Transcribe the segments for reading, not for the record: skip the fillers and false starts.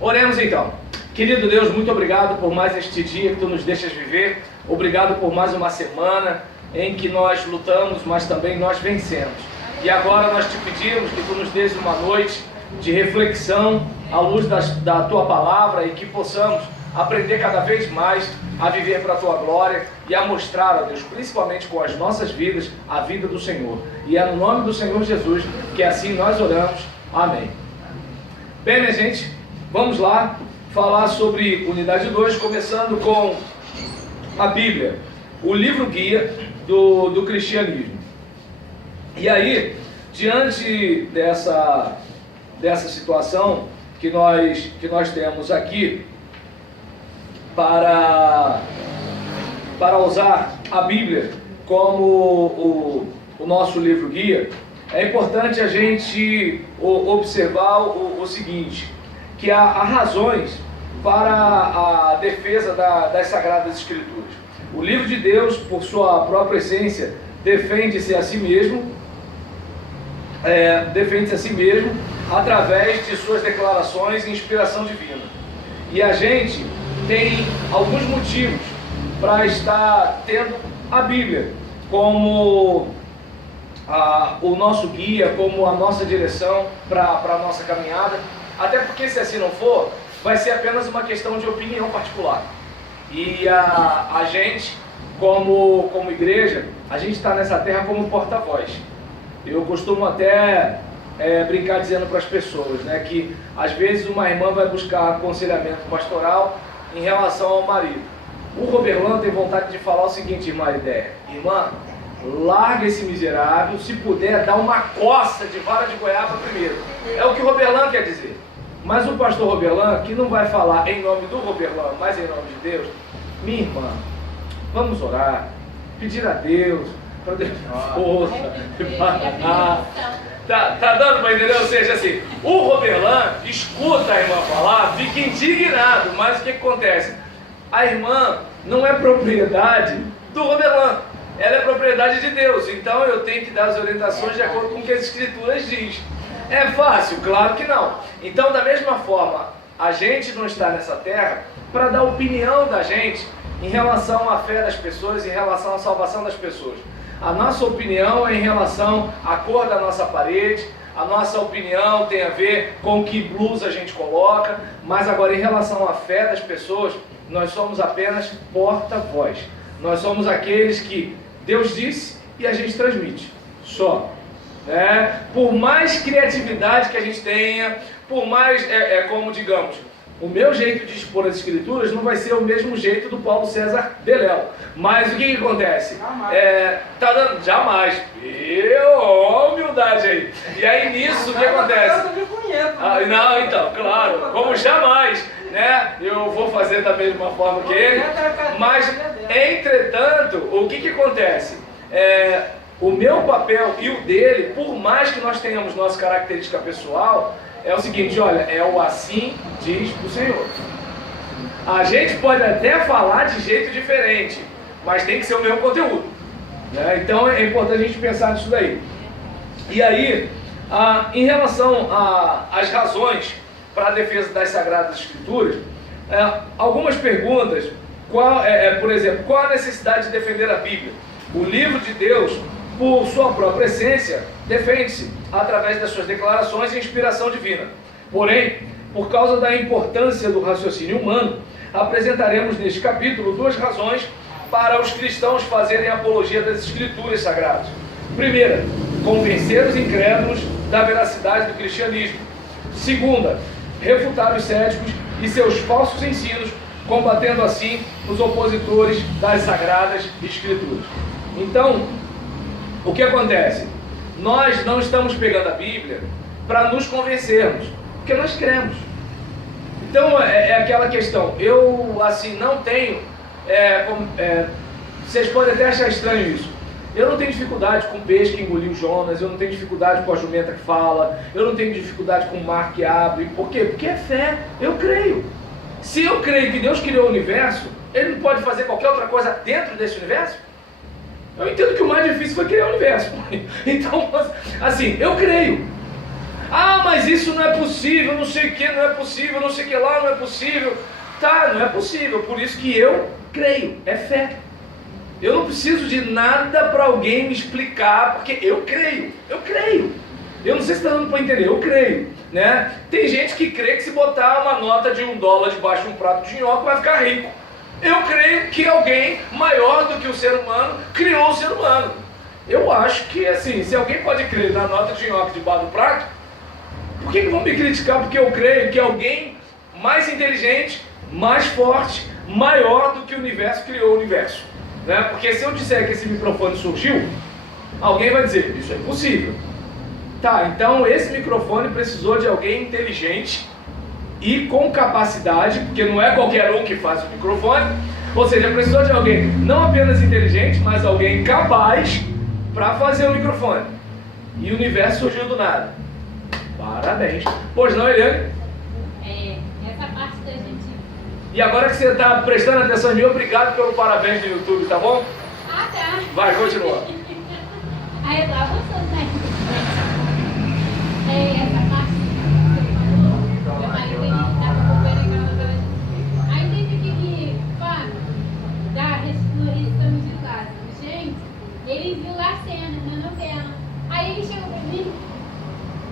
Oremos então. Querido Deus, muito obrigado por mais este dia que Tu nos deixas viver. Obrigado por mais uma semana em que nós lutamos, mas também nós vencemos. E agora nós Te pedimos que Tu nos dês uma noite de reflexão à luz da Tua palavra e que possamos aprender cada vez mais a viver para a Tua glória e a mostrar, ó Deus, principalmente com as nossas vidas, a vida do Senhor. E é no nome do Senhor Jesus que assim nós oramos. Amém. Bem, minha gente, vamos lá falar sobre unidade 2, começando com a Bíblia, o livro guia do cristianismo. E aí, diante dessa situação que nós temos aqui, para usar a Bíblia como o nosso livro guia, é importante a gente observar o seguinte, que há razões para a defesa das Sagradas Escrituras. O livro de Deus, por sua própria essência, defende-se a si mesmo, através de suas declarações e inspiração divina. E a gente tem alguns motivos para estar tendo a Bíblia como o nosso guia, como a nossa direção para a nossa caminhada, até porque se assim não for, vai ser apenas uma questão de opinião particular. E a gente, como igreja, a gente está nessa terra como porta-voz. Eu costumo até brincar dizendo para as pessoas, né, que às vezes uma irmã vai buscar aconselhamento pastoral em relação ao marido. O Roberlan tem vontade de falar o seguinte, irmã Ideia: irmã, larga esse miserável, se puder, dá uma coça de vara de goiaba primeiro. É o que o Roberlan quer dizer. Mas o pastor Roberlan, que não vai falar em nome do Roberlan, mas em nome de Deus: minha irmã, vamos orar, pedir a Deus para Deus força. Tá dando para entender? Ou seja, assim, o Roberlan escuta a irmã falar, fica indignado, mas o que acontece? A irmã não é propriedade do Roberlan, ela é propriedade de Deus, então eu tenho que dar as orientações de acordo com o que as Escrituras diz. É fácil? Claro que não. Então, da mesma forma, a gente não está nessa terra para dar opinião da gente em relação à fé das pessoas, em relação à salvação das pessoas. A nossa opinião é em relação à cor da nossa parede, a nossa opinião tem a ver com que blusa a gente coloca, mas agora em relação à fé das pessoas, nós somos apenas porta-voz. Nós somos aqueles que Deus disse e a gente transmite, só. Por mais criatividade que a gente tenha, por mais, como digamos, o meu jeito de expor as Escrituras não vai ser o mesmo jeito do Paulo César Beléu. Mas o que acontece? Tá dando jamais. Ó, humildade aí. E aí nisso o que acontece? Não, então, claro, como jamais, né? Eu vou fazer da mesma forma que ele. Mas, entretanto, o que acontece? O meu papel e o dele, por mais que nós tenhamos nossa característica pessoal, é o seguinte: olha, é o assim diz o Senhor. A gente pode até falar de jeito diferente, mas tem que ser o mesmo conteúdo, né? Então é importante a gente pensar nisso daí. E aí, em relação às razões para a defesa das Sagradas Escrituras, algumas perguntas, por exemplo, qual a necessidade de defender a Bíblia? O livro de Deus, por sua própria essência, defende-se através das suas declarações e inspiração divina. Porém, por causa da importância do raciocínio humano, apresentaremos neste capítulo duas razões para os cristãos fazerem apologia das Escrituras Sagradas. Primeira, convencer os incrédulos da veracidade do cristianismo. Segunda, refutar os céticos e seus falsos ensinos, combatendo assim os opositores das Sagradas Escrituras. Então, o que acontece? Nós não estamos pegando a Bíblia para nos convencermos, porque nós cremos. Então é aquela questão, eu assim não tenho, vocês podem até achar estranho isso, eu não tenho dificuldade com o peixe que engoliu Jonas, eu não tenho dificuldade com a jumenta que fala, eu não tenho dificuldade com o mar que abre. Por quê? Porque é fé, eu creio. Se eu creio que Deus criou o universo, Ele não pode fazer qualquer outra coisa dentro desse universo? Eu entendo que o mais difícil foi criar o universo. Então, assim, eu creio. Ah, mas isso não é possível, não sei o que, não é possível, não sei o que lá, não é possível. Tá, não é possível, por isso que eu creio, é fé. Eu não preciso de nada para alguém me explicar, porque eu creio, eu creio. Eu não sei se está dando para entender, eu creio, né? Tem gente que crê que se botar uma nota de $1 debaixo de um prato de nhoque vai ficar rico. Eu creio que alguém maior do que o ser humano criou o ser humano. Eu acho que assim, se alguém pode crer na nota de nhoque debaixo do prato, por que vão me criticar porque eu creio que alguém mais inteligente, mais forte, maior do que o universo criou o universo? Né? Porque se eu disser que esse microfone surgiu, alguém vai dizer, isso é impossível. Tá, então esse microfone precisou de alguém inteligente e com capacidade, porque não é qualquer um que faz o microfone, ou seja, precisou de alguém não apenas inteligente, mas alguém capaz para fazer o microfone. E o universo surgiu do nada. Parabéns. Pois não, Eliane? Essa parte da gente... E agora que você está prestando atenção em mim, obrigado pelo parabéns do YouTube, tá bom? Ah, tá. Vai, continua. Aí eu tava gostando, né? Essa parte que você falou, meu marido ele estava acompanhando aquela novela de... Aí teve aquele Fábio da ressurreição de Lázaro. Gente, ele viu lá a cena na novela. Aí ele chegou pra mim,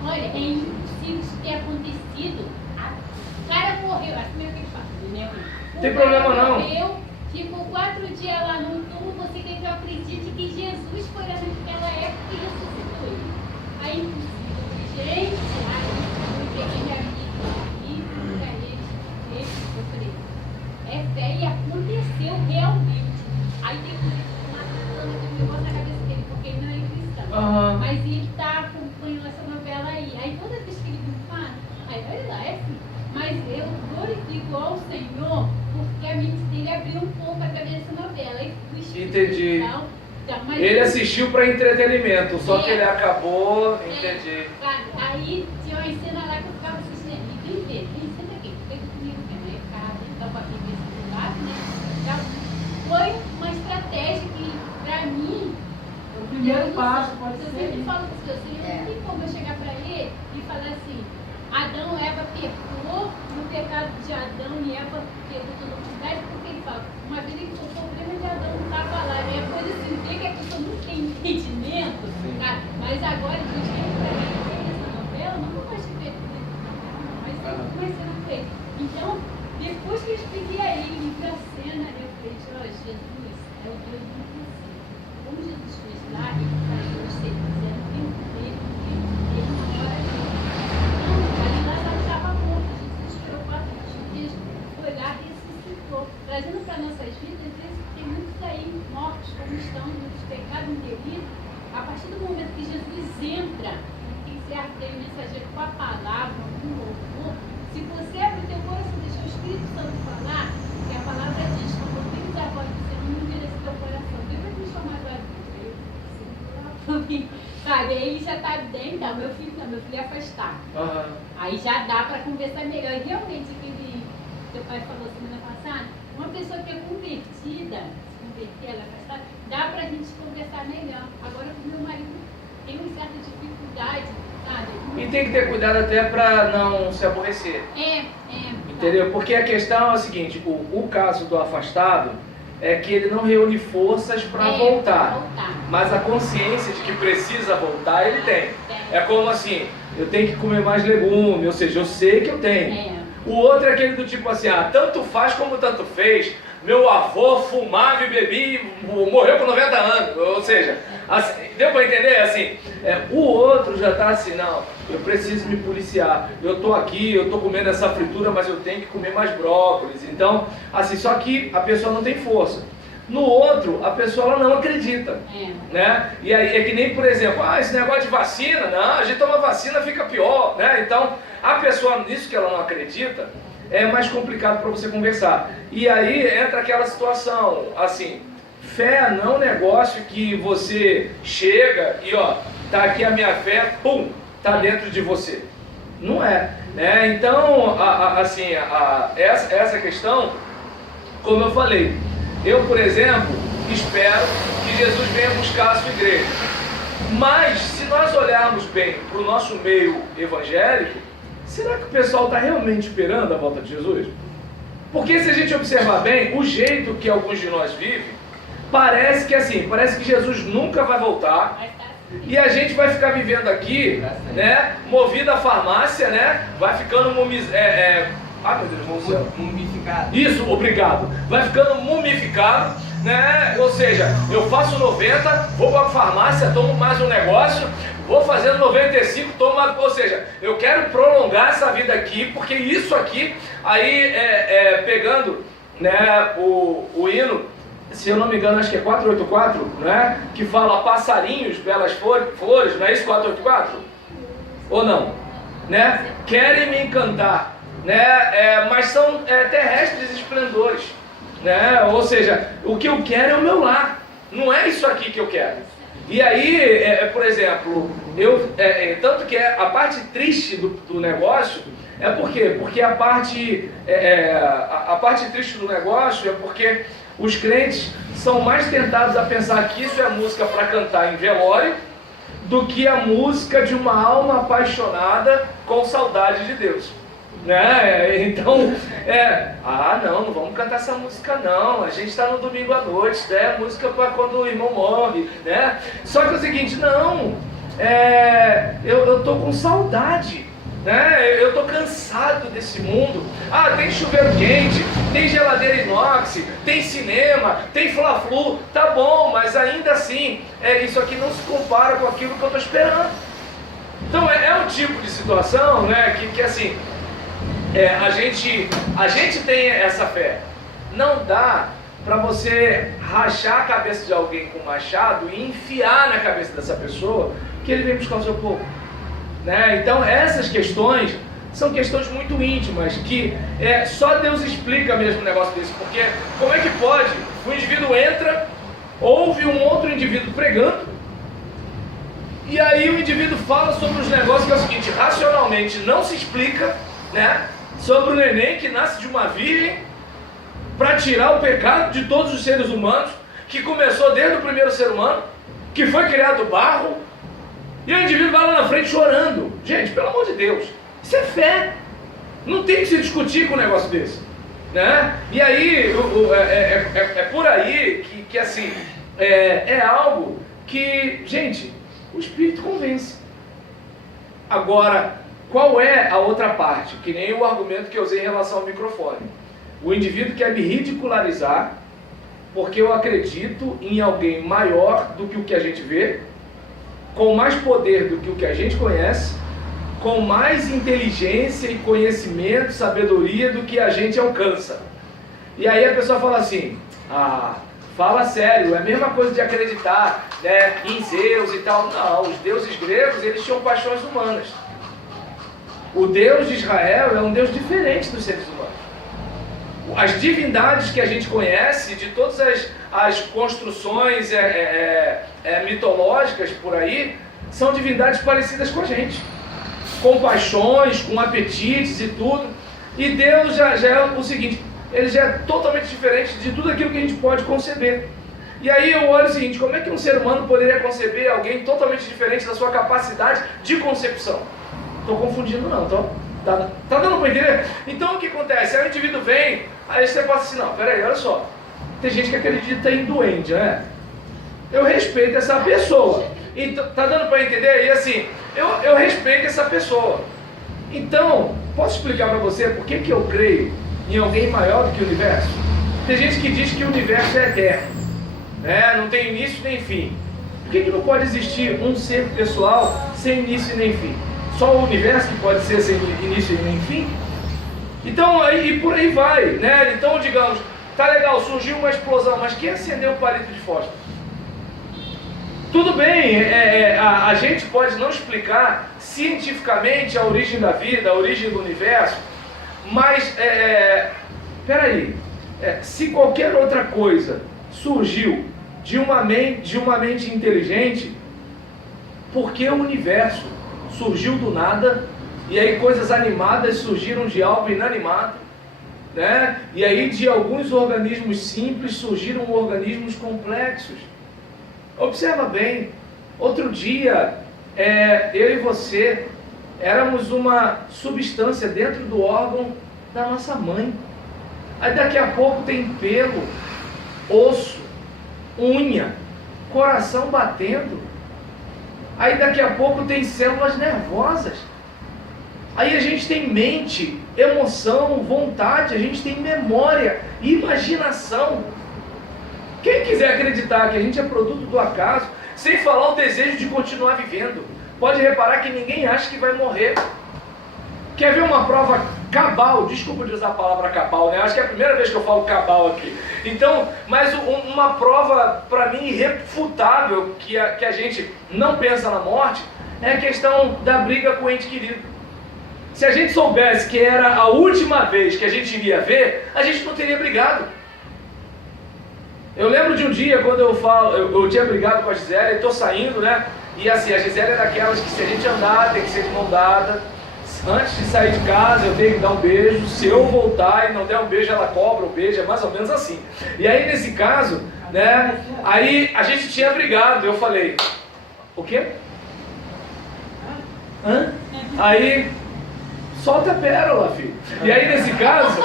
olha, é impossível isso ter acontecido. O cara morreu, assim mesmo que ele fala, né? Não tem problema não. Morreu, ficou 4 dias lá no túmulo, você quer que eu acredite que Jesus foi naquela época e ressuscitou ele. Aí impossível. Gente, aí eu peguei minha Bíblia e eu falei, é fé e aconteceu realmente. Aí depois uma negócio na cabeça dele, porque ele não é cristão. Mas ele tá acompanhando essa novela aí. Aí toda vez que ele me fala, aí olha lá, é assim. Mas eu glorifico ao Senhor porque a mente dele abriu um pouco a cabeça dessa novela. Entendi. Ele assistiu para entretenimento, só que ele acabou, entendi. Aí tinha uma cena lá que eu ficava assistindo, e vem ver, senta aqui, fica comigo mesmo, aí ficava dentro com a Bíblia do lado, né? Então, foi uma estratégia que, pra mim, o primeiro passo pode ser. Eu sempre falo com os Senhor, não tem como eu chegar pra ele e falar assim, Adão e Eva pecou, no pecado de Adão e Eva pecou toda a humanidade, porque ele fala, uma vez ele falou, o problema de Adão não estava lá, é a coisa assim, ver que a pessoa não tem entendimento, cara, mas agora que a gente vai ver essa novela, não vou mais ver tudo, mas vai ser uma coisa. Então, depois que eu expliquei a ele, viu a cena, eu falei, ó, Jesus é o Deus do impossível. Como Jesus fez lá, ele faz os seres dizendo, tem poder, na hora dele. Ali Lázaro estava morto, Jesus esperou 4 dias, foi lá e ressuscitou. Trazendo para nossas vidas, às vezes tem muitos aí mortos, como estão, muitos pecados indevidos. A partir do momento que Jesus entra, tem que ser aquele mensageiro com a palavra, com o louvor. Se você abrir o teu coração, deixar o Espírito Santo falar, que a palavra diz, quando ouves a voz do Senhor, não endurece teu coração. Deus vai transformar a tua vida. Sabe, ele já está dentro, então, meu filho é afastado. Aí já dá para conversar melhor. E realmente, aquele teu pai falou semana passada, uma pessoa que é convertida, se converter, ela é afastada, dá para a gente conversar melhor. Agora, com meu marido, tem uma certa dificuldade, sabe? E tem que ter cuidado até para não se aborrecer. Entendeu? Porque a questão é a seguinte, o caso do afastado é que ele não reúne forças para voltar. Mas a consciência de que precisa voltar, ele tem. É como assim, eu tenho que comer mais legume, ou seja, eu sei que eu tenho. O outro é aquele do tipo assim, tanto faz como tanto fez. Meu avô fumava e bebia e morreu com 90 anos. Ou seja, assim, deu para entender? Assim, o outro já está assim, não, eu preciso me policiar. Eu estou aqui, eu estou comendo essa fritura, mas eu tenho que comer mais brócolis. Então, assim, só que a pessoa não tem força. No outro, a pessoa ela não acredita, né? E aí é que nem, por exemplo, esse negócio de vacina, não, a gente toma vacina, fica pior, né? Então, a pessoa, nisso que ela não acredita, é mais complicado para você conversar. E aí entra aquela situação, assim, fé não é um negócio que você chega e, tá aqui a minha fé, pum, tá dentro de você. Não é, né? Então, essa questão, como eu falei, eu, por exemplo, espero que Jesus venha buscar a sua igreja. Mas, se nós olharmos bem para o nosso meio evangélico, será que o pessoal está realmente esperando a volta de Jesus? Porque se a gente observar bem, o jeito que alguns de nós vivem, parece que assim, parece que Jesus nunca vai voltar, e a gente vai ficar vivendo aqui, né, movido à farmácia, né, vai ficando meu Deus, mumificado. Isso, obrigado. Vai ficando mumificado, né? Ou seja, eu faço 90, vou para a farmácia, tomo mais um negócio, vou fazendo 95, tomo mais... Ou seja, eu quero prolongar essa vida aqui, porque isso aqui, aí pegando, né, o hino, se eu não me engano, acho que é 484, né? Que fala passarinhos, belas flores, não é isso 484? Ou não? Né? Querem me encantar, né? Mas são terrestres esplendores, né? Ou seja, o que eu quero é o meu lar, não é isso aqui que eu quero. E aí, por exemplo, tanto que a parte triste do negócio é por quê? Porque a parte triste do negócio é porque os crentes são mais tentados a pensar que isso é música para cantar em velório do que a música de uma alma apaixonada com saudade de Deus, né? Então, não vamos cantar essa música não, a gente está no domingo à noite, né? Música para quando o irmão morre, né? Só que é o seguinte, não, eu estou com saudade, né? Eu estou cansado desse mundo. Tem chuveiro quente, tem geladeira inox, tem cinema, tem fla-flu, tá bom, mas ainda assim, isso aqui não se compara com aquilo que eu estou esperando. Então é um tipo de situação, né, que assim, a gente tem essa fé. Não dá para você rachar a cabeça de alguém com um machado e enfiar na cabeça dessa pessoa que ele vem buscar o seu povo, né? Então essas questões são questões muito íntimas, que só Deus explica mesmo um negócio desse, porque como é que pode? O indivíduo entra, ouve um outro indivíduo pregando, e aí o indivíduo fala sobre os negócios que é o seguinte, racionalmente não se explica, né? Sobre o neném que nasce de uma virgem para tirar o pecado de todos os seres humanos, que começou desde o primeiro ser humano, que foi criado do barro, e o indivíduo vai lá na frente chorando. Gente, pelo amor de Deus, isso é fé. Não tem que se discutir com um negócio desse, né? E aí, é por aí que assim, é algo que, gente, o Espírito convence. Agora, qual é a outra parte? Que nem o argumento que eu usei em relação ao microfone. O indivíduo quer me ridicularizar porque eu acredito em alguém maior do que o que a gente vê, com mais poder do que o que a gente conhece, com mais inteligência e conhecimento, sabedoria do que a gente alcança. E aí a pessoa fala assim, fala sério, é a mesma coisa de acreditar, né, em Zeus e tal. Não, os deuses gregos, eles tinham paixões humanas. O Deus de Israel é um Deus diferente dos seres humanos. As divindades que a gente conhece, de todas as construções mitológicas por aí, são divindades parecidas com a gente, com paixões, com apetites e tudo. E Deus já é o seguinte, ele já é totalmente diferente de tudo aquilo que a gente pode conceber. E aí eu olho o seguinte, como é que um ser humano poderia conceber alguém totalmente diferente da sua capacidade de concepção? Estou confundindo não, tá dando para entender? Então o que acontece? Aí o indivíduo vem, aí você passa assim, não, peraí, olha só, tem gente que acredita em duende, né? Eu respeito essa pessoa, então, tá dando para entender? E assim, eu respeito essa pessoa. Então, posso explicar para você por que eu creio em alguém maior do que o universo? Tem gente que diz que o universo é eterno, né? Não tem início nem fim. Por que não pode existir um ser pessoal sem início nem fim? Só o universo que pode ser sem início e nem fim? Então, aí por aí vai, né? Então, digamos, tá legal, surgiu uma explosão, mas quem acendeu o palito de fósforo? Tudo bem, a gente pode não explicar cientificamente a origem da vida, a origem do universo, mas, peraí, se qualquer outra coisa surgiu de uma mente inteligente, por que o universo surgiu do nada, e aí coisas animadas surgiram de algo inanimado, né? E aí de alguns organismos simples surgiram organismos complexos. Observa bem, Outro dia, eu e você éramos uma substância dentro do órgão da nossa mãe. Aí daqui a pouco tem pelo, osso, unha, coração batendo. Aí daqui a pouco tem células nervosas. Aí a gente tem mente, emoção, vontade, a gente tem memória, imaginação. Quem quiser acreditar que a gente é produto do acaso, sem falar o desejo de continuar vivendo, pode reparar que ninguém acha que vai morrer. Quer ver uma prova cabal? Desculpa de usar a palavra cabal, né? Acho que é a primeira vez que eu falo cabal aqui. Então, mas uma prova, para mim, irrefutável, que a gente não pensa na morte, é a questão da briga com o ente querido. Se a gente soubesse que era a última vez que a gente iria ver, a gente não teria brigado. Eu lembro de um dia, quando eu tinha brigado com a Gisele, e estou saindo, né? E assim, a Gisele é daquelas que se a gente andar, tem que ser de mão dada. Antes de sair de casa, eu tenho que dar um beijo. Se eu voltar e não der um beijo, ela cobra o beijo, é mais ou menos assim. E aí, nesse caso, né? Aí a gente tinha brigado. Eu falei, o quê? Hã? Aí, solta a pérola, filho. E aí, nesse caso,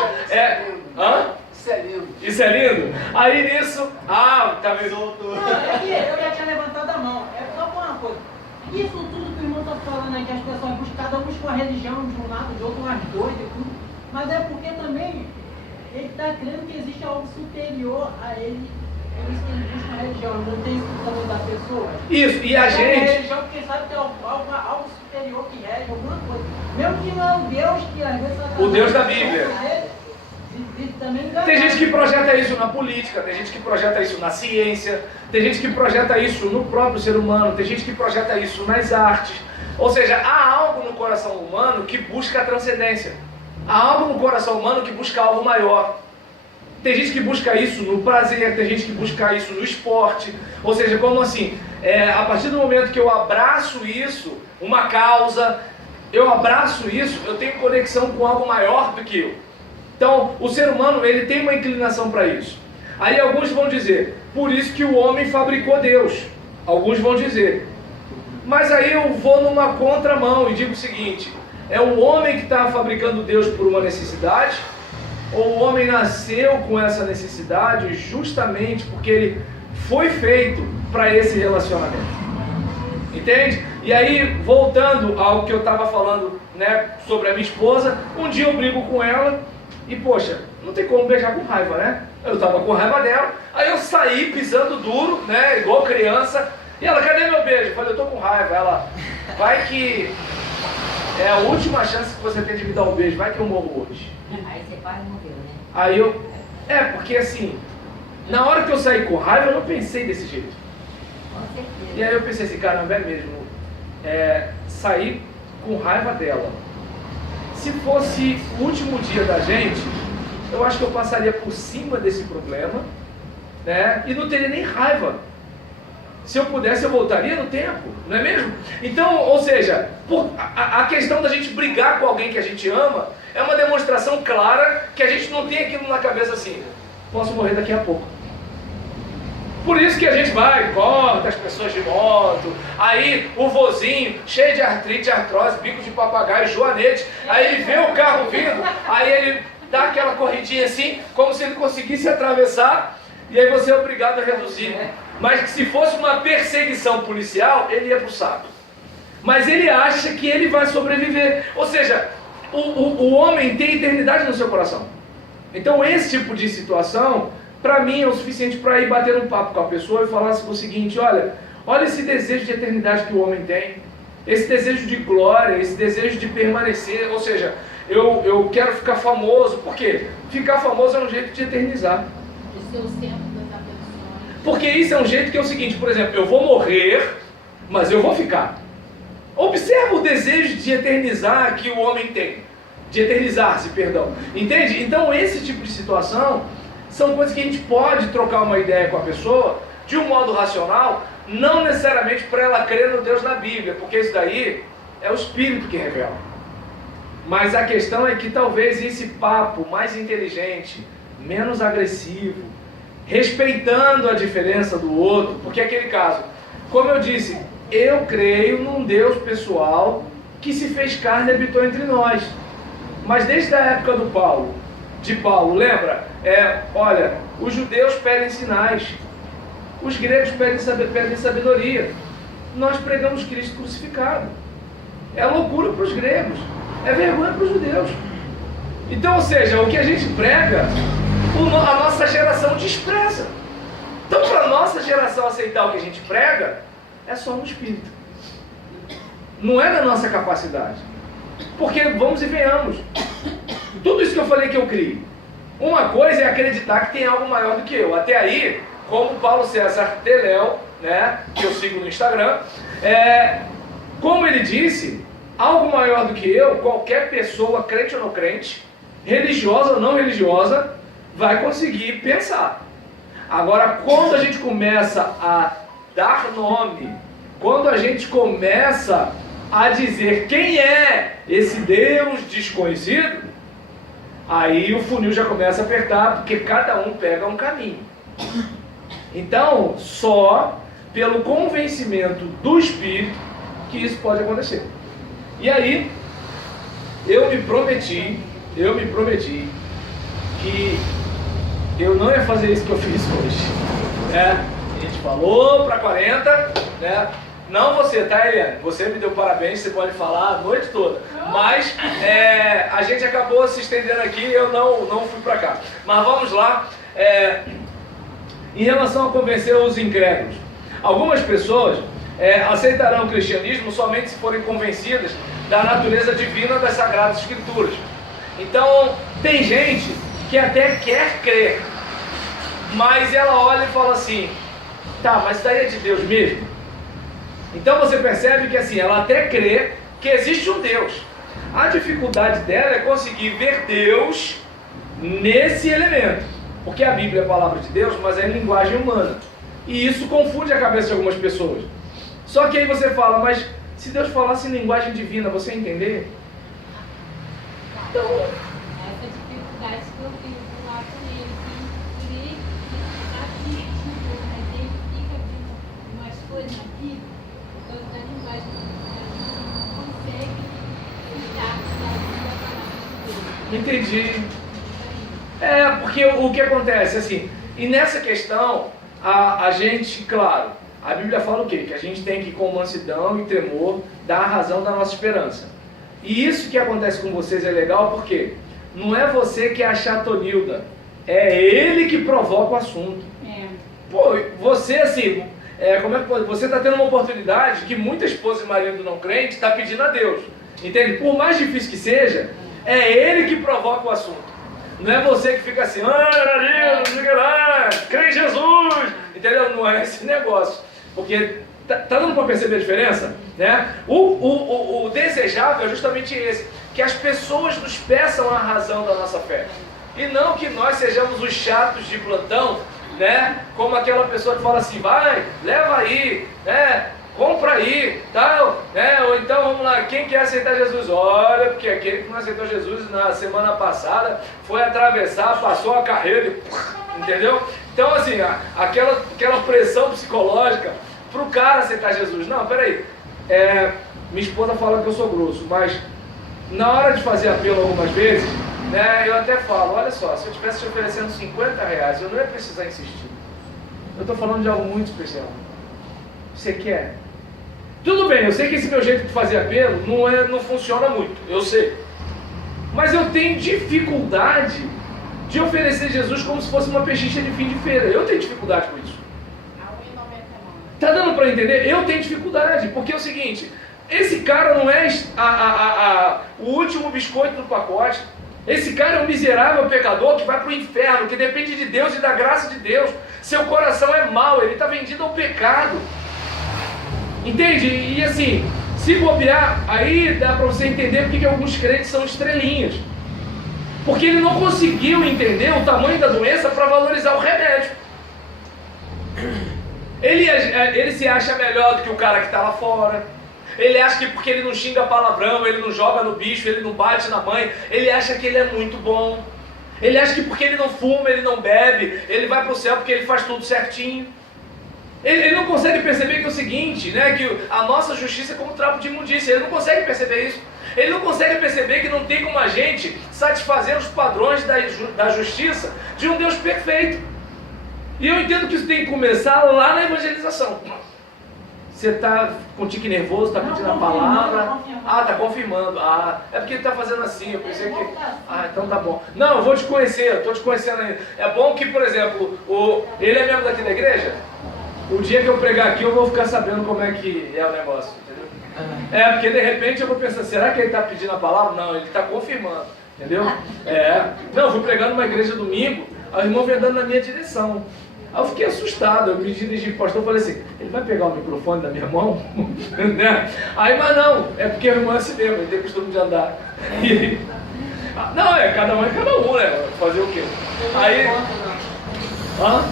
hã? Isso é lindo. Isso é lindo? Aí nisso, tá vendo? Não, é que eu já tinha levantado a mão. É só por uma coisa. Isso tudo que o irmão está falando aí, que as pessoas buscam a religião de um lado, de outro, umas doidas e tudo. Mas é porque também ele está crendo que existe algo superior a ele. Por isso que ele busca a religião. Não tem isso também da pessoa. Isso, e a É gente... religião porque sabe que é algo superior que rege alguma coisa. Mesmo que não é o Deus que às vezes... O Deus da Bíblia. Tem gente que projeta isso na política, tem gente que projeta isso na ciência, tem gente que projeta isso no próprio ser humano, tem gente que projeta isso nas artes. Ou seja, há algo no coração humano que busca a transcendência. Há algo no coração humano que busca algo maior. Tem gente que busca isso no prazer, tem gente que busca isso no esporte. Ou seja, como assim? A partir do momento que eu abraço isso, uma causa, eu abraço isso, eu tenho conexão com algo maior do que eu. Então, o ser humano, ele tem uma inclinação para isso. Aí alguns vão dizer, por isso que o homem fabricou Deus. Alguns vão dizer. Mas aí eu vou numa contramão e digo o seguinte, é o homem que está fabricando Deus por uma necessidade, ou o homem nasceu com essa necessidade justamente porque ele foi feito para esse relacionamento. Entende? E aí, voltando ao que eu estava falando, né, sobre a minha esposa, um dia eu brigo com ela, e poxa, não tem como beijar com raiva, né? Eu tava com raiva dela, aí eu saí pisando duro, né? Igual criança. E ela, cadê meu beijo? Eu falei, eu tô com raiva. Ela, vai que é a última chance que você tem de me dar um beijo, vai que eu morro hoje. Aí você quase morreu, né? Aí eu, porque assim, na hora que eu saí com raiva, eu não pensei desse jeito. Com certeza. E aí eu pensei assim, caramba, é mesmo, sair com raiva dela. Se fosse o último dia da gente, eu acho que eu passaria por cima desse problema, né? E não teria nem raiva. Se eu pudesse, eu voltaria no tempo, não é mesmo? Então, ou seja, a questão da gente brigar com alguém que a gente ama é uma demonstração clara que a gente não tem aquilo na cabeça assim, posso morrer daqui a pouco. Por isso que a gente vai, corta as pessoas de moto, aí o vozinho, cheio de artrite, artrose, bico de papagaio, joanete, aí ele vê o carro vindo, aí ele dá aquela corridinha assim, como se ele conseguisse atravessar, e aí você é obrigado a reduzir. Mas que se fosse uma perseguição policial, ele ia pro saco. Mas ele acha que ele vai sobreviver. Ou seja, o homem tem eternidade no seu coração. Então esse tipo de situação, para mim, é o suficiente para ir bater um papo com a pessoa e falar assim, o seguinte, olha esse desejo de eternidade que o homem tem, esse desejo de glória, esse desejo de permanecer, ou seja, eu quero ficar famoso. Por quê? Ficar famoso é um jeito de eternizar. De ser o centro das atenções. Porque isso é um jeito que é o seguinte, por exemplo, eu vou morrer, mas eu vou ficar. Observa o desejo de eternizar que o homem tem. De eternizar-se, perdão. Entende? Então esse tipo de situação são coisas que a gente pode trocar uma ideia com a pessoa de um modo racional, não necessariamente para ela crer no Deus da Bíblia, porque isso daí é o Espírito que revela. Mas a questão é que talvez esse papo mais inteligente, menos agressivo, respeitando a diferença do outro, porque aquele caso, como eu disse, eu creio num Deus pessoal que se fez carne e habitou entre nós. Mas desde a época de Paulo, lembra? Olha, os judeus pedem sinais, os gregos pedem sabedoria. Nós pregamos Cristo crucificado. É loucura para os gregos, é vergonha para os judeus. Então, ou seja, o que a gente prega, a nossa geração despreza. Então, para a nossa geração aceitar o que a gente prega, é só no Espírito. Não é da nossa capacidade. Porque, vamos e venhamos, tudo isso que eu falei que eu crio, uma coisa é acreditar que tem algo maior do que eu. Até aí, como Paulo César Teléu, né, que eu sigo no Instagram, como ele disse, algo maior do que eu, qualquer pessoa, crente ou não crente, religiosa ou não religiosa, vai conseguir pensar. Agora, quando a gente começa a dar nome, quando a gente começa a dizer quem é esse Deus desconhecido, aí o funil já começa a apertar, porque cada um pega um caminho. Então, só pelo convencimento do Espírito que isso pode acontecer. E aí, eu me prometi que eu não ia fazer isso que eu fiz hoje, né? A gente falou para 40, né? Não você, tá, Eliane? Você me deu parabéns, você pode falar a noite toda. Mas a gente acabou se estendendo aqui e eu não fui para cá. Mas vamos lá. Em relação a convencer os incrédulos, algumas pessoas aceitarão o cristianismo somente se forem convencidas da natureza divina das Sagradas Escrituras. Então, tem gente que até quer crer, mas ela olha e fala assim, tá, mas isso daí é de Deus mesmo? Então você percebe que assim, ela até crê que existe um Deus. A dificuldade dela é conseguir ver Deus nesse elemento. Porque a Bíblia é a palavra de Deus, mas é em linguagem humana. E isso confunde a cabeça de algumas pessoas. Só que aí você fala, mas se Deus falasse em linguagem divina, você ia entender? Então, essa dificuldade que eu fiz lá com ele, por ele mas ele fica vendo umas coisas na Bíblia, por causa da linguagem não consegue ficar na Bíblia. entendi. Porque o que acontece, assim, e nessa questão, a gente, claro, a Bíblia fala o quê? Que a gente tem que, com mansidão e tremor, dar a razão da nossa esperança. E isso que acontece com vocês é legal porque não é você que é a chatonilda, é ele que provoca o assunto. Pô, você assim, como é que pode? Você está tendo uma oportunidade que muita esposa e marido não crente está pedindo a Deus. Entende? Por mais difícil que seja, é ele que provoca o assunto. Não é você que fica assim, crê em Jesus, entendeu? Não é esse negócio. Porque tá dando para perceber a diferença? Né? O desejável é justamente esse, que as pessoas nos peçam a razão da nossa fé. E não que nós sejamos os chatos de plantão, né? Como aquela pessoa que fala assim, vai, leva aí, né? Compra aí, tal, né? Ou então, vamos lá, quem quer aceitar Jesus? Olha, porque aquele que não aceitou Jesus na semana passada foi atravessar, passou a carreira e... Entendeu? Então, assim, aquela pressão psicológica para o cara aceitar Jesus. Não, peraí, minha esposa fala que eu sou grosso, mas na hora de fazer apelo algumas vezes, né, eu até falo, olha só, se eu estivesse te oferecendo R$50, eu não ia precisar insistir. Eu estou falando de algo muito especial. Você quer? Tudo bem, eu sei que esse meu jeito de fazer apelo não funciona muito, eu sei. Mas eu tenho dificuldade de oferecer Jesus como se fosse uma pechincha de fim de feira. Eu tenho dificuldade com isso. Tá dando para entender? Eu tenho dificuldade, porque é o seguinte, esse cara não é o último biscoito do pacote. Esse cara é um miserável pecador que vai para o inferno, que depende de Deus e da graça de Deus. Seu coração é mau, ele está vendido ao pecado. Entende? E assim, se bobear, aí dá para você entender porque que alguns crentes são estrelinhas. Porque ele não conseguiu entender o tamanho da doença para valorizar o remédio. Ele se acha melhor do que o cara que está lá fora. Ele acha que porque ele não xinga palavrão, ele não joga no bicho, ele não bate na mãe, ele acha que ele é muito bom. Ele acha que porque ele não fuma, ele não bebe, ele vai para o céu porque ele faz tudo certinho. Ele não consegue perceber que é o seguinte, né, que a nossa justiça é como trapo de imundícia. Ele não consegue perceber isso. Ele não consegue perceber que não tem como a gente satisfazer os padrões da justiça de um Deus perfeito. E eu entendo que isso tem que começar lá na evangelização. Você está com tique nervoso, está pedindo a palavra. Ah, está confirmando. Ah, é porque ele está fazendo assim. Eu pensei que. Ah, então tá bom. Não, eu vou te conhecer, eu estou te conhecendo ainda. É bom que, por exemplo, ele é membro daqui da igreja? O dia que eu pregar aqui, eu vou ficar sabendo como é que é o negócio, entendeu? É, porque de repente eu vou pensar, será que ele está pedindo a palavra? Não, ele está confirmando, entendeu? Não, eu fui pregar numa igreja domingo, aí o irmão veio andando na minha direção. Aí eu fiquei assustado, eu pedi dirigir para o pastor, falei assim, ele vai pegar o microfone da minha mão? Né? Aí, mas não, é porque o irmão é assim mesmo, ele tem costume de andar. Não, cada um é cada um, né? Fazer o quê? Aí... Hã?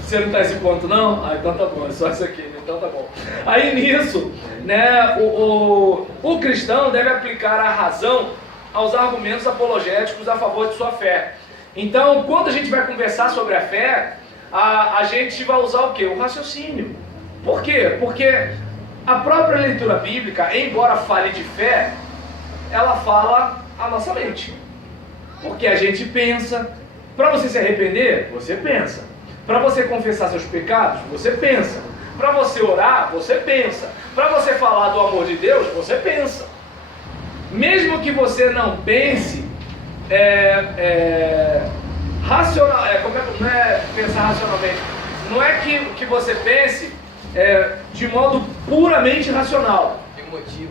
Você não está nesse ponto não? Ah, então tá bom, é só isso aqui, então tá bom. Aí nisso, né, o cristão deve aplicar a razão aos argumentos apologéticos a favor de sua fé. Então, quando a gente vai conversar sobre a fé, a gente vai usar o quê? O raciocínio. Por quê? Porque a própria leitura bíblica, embora fale de fé, ela fala a nossa mente. Porque a gente pensa. Para você se arrepender, você pensa. Para você confessar seus pecados, você pensa. Para você orar, você pensa. Para você falar do amor de Deus, você pensa. Mesmo que você não pense racional, não é pensar racionalmente. Não é que você pense de modo puramente racional. Emotivo.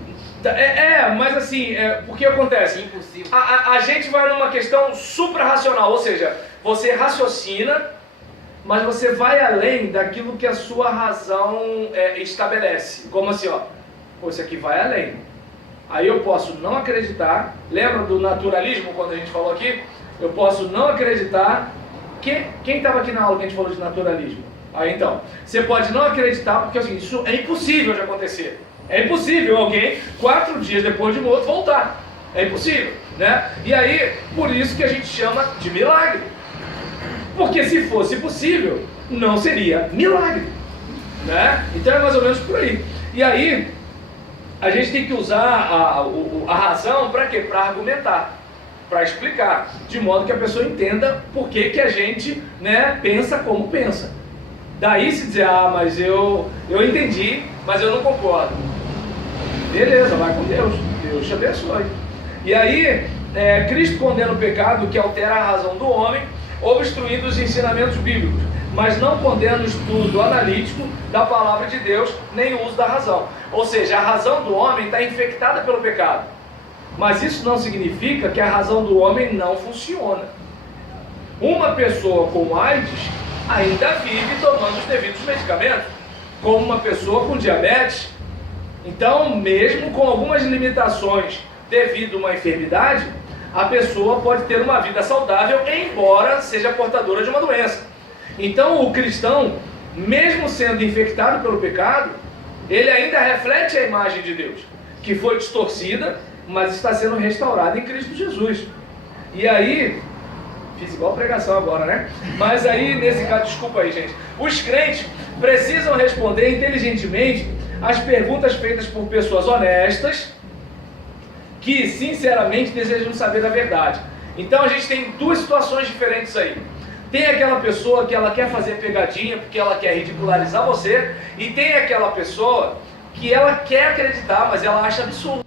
Mas assim, porque acontece? Impossível. A gente vai numa questão suprarracional, ou seja, você raciocina, mas você vai além daquilo que a sua razão estabelece. Como assim, isso aqui vai além. Aí eu posso não acreditar. Lembra do naturalismo quando a gente falou aqui? Eu posso não acreditar. Quem estava aqui na aula que a gente falou de naturalismo? Aí então, você pode não acreditar porque é o seguinte, isso é impossível de acontecer. É impossível alguém, 4 dias depois de morto, voltar. É impossível, né? E aí, por isso que a gente chama de milagre. Porque se fosse possível, não seria milagre, né? Então é mais ou menos por aí. E aí, a gente tem que usar a razão para quê? Para argumentar, para explicar, de modo que a pessoa entenda por que a gente, né, pensa como pensa. Daí se dizer, mas eu entendi, mas eu não concordo. Beleza, vai com Deus, Deus te abençoe. E aí, Cristo condena o pecado que altera a razão do homem, obstruindo os ensinamentos bíblicos, mas não condena o estudo analítico da palavra de Deus, nem o uso da razão. Ou seja, a razão do homem está infectada pelo pecado. Mas isso não significa que a razão do homem não funciona. Uma pessoa com AIDS ainda vive tomando os devidos medicamentos, como uma pessoa com diabetes. Então, mesmo com algumas limitações devido a uma enfermidade, a pessoa pode ter uma vida saudável, embora seja portadora de uma doença. Então, o cristão, mesmo sendo infectado pelo pecado, ele ainda reflete a imagem de Deus, que foi distorcida, mas está sendo restaurada em Cristo Jesus. E aí, fiz igual pregação agora, né? Mas aí, nesse caso, desculpa aí, gente, os crentes precisam responder inteligentemente as perguntas feitas por pessoas honestas, que sinceramente desejam saber a verdade. Então a gente tem duas situações diferentes aí. Tem aquela pessoa que ela quer fazer pegadinha porque ela quer ridicularizar você, e tem aquela pessoa que ela quer acreditar, mas ela acha absurdo.